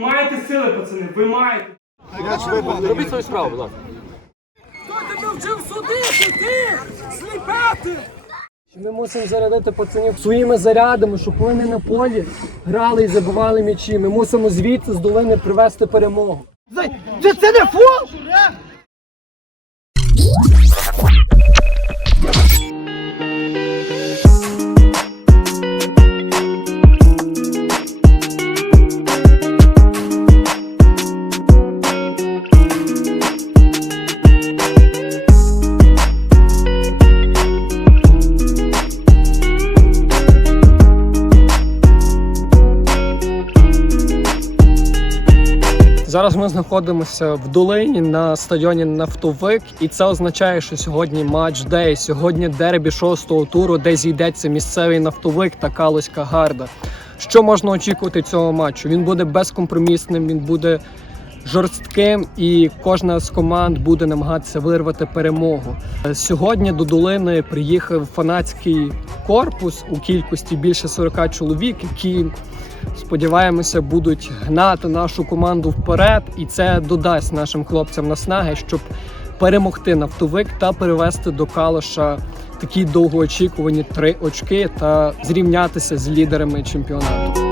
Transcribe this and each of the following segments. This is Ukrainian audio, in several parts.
маєте сили, пацани, ви маєте. Робіть свою справу, будь ласка. Хто тебе вчив судити, ти, сліпати? Ми мусимо зарядити пацанів своїми зарядами, щоб вони на полі грали і забивали м'ячі. Ми мусимо звідси з долини привести перемогу. Це, це не фол! Зараз ми знаходимося в долині на стадіоні Нафтовик, і це означає, що сьогодні матч дей. Сьогодні дербі шостого туру, де зійдеться місцевий нафтовик та Калуська Гарда. Що можна очікувати цього матчу? Він буде безкомпромісним, він буде жорстким, і кожна з команд буде намагатися вирвати перемогу. Сьогодні до долини приїхав фанатський корпус у кількості більше 40 чоловік, які сподіваємося, будуть гнати нашу команду вперед, і це додасть нашим хлопцям наснаги, щоб перемогти нафтовик та перевести до Калоша такі довгоочікувані три очки та зрівнятися з лідерами чемпіонату.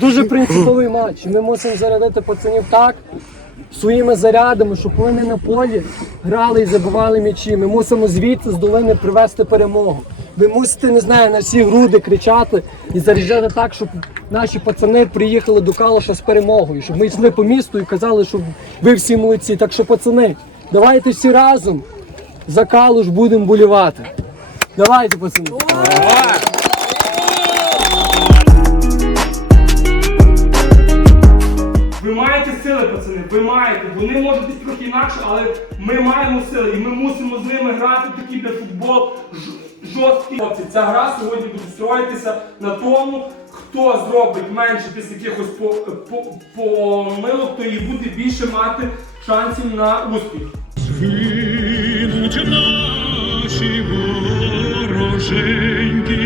Дуже принциповий матч. Ми мусимо зарядити пацанів так своїми зарядами, щоб вони на полі грали і забивали м'ячі. Ми мусимо звідси з долини привезти перемогу. Ви мусите, не знаю, на всі груди кричати і заряджати так, щоб наші пацани приїхали до Калоша з перемогою, щоб ми йшли по місту і казали, що ви всі молодці. Так що, пацани, давайте всі разом за Калуш будемо болівати. Давайте, пацани. Ви маєте. Вони можуть бути трохи інакше, але ми маємо сили і ми мусимо з ними грати такий де футбол жорсткий. Ця гра сьогодні буде строїтися на тому, хто зробить менше десь якихось по, по, помилок, то і буде більше мати шансів на успіх. Гинуть наші вороженьки,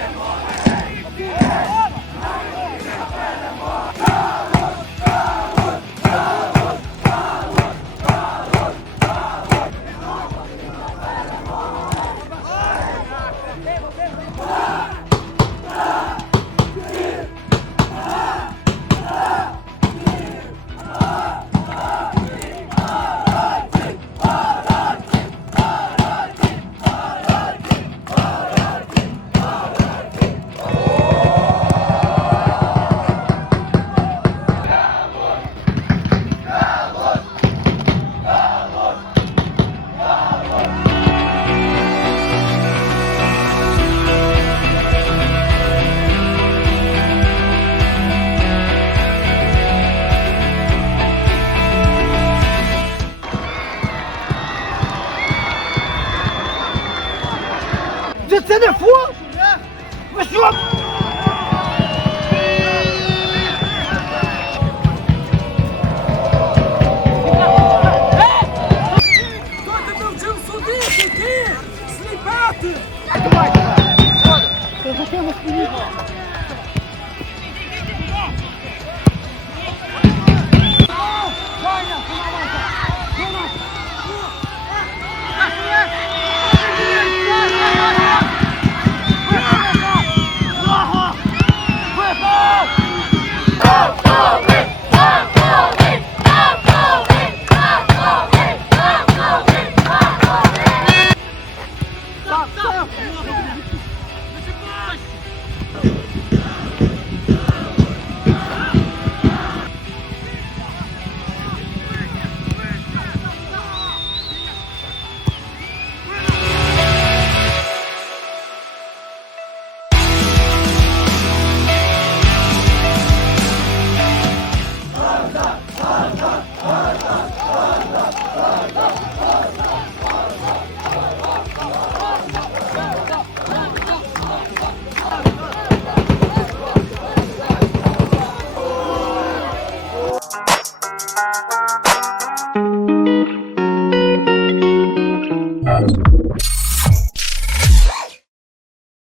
Це, це не фол! Ви що? Хто тебе вчив судити, ти, сліпати?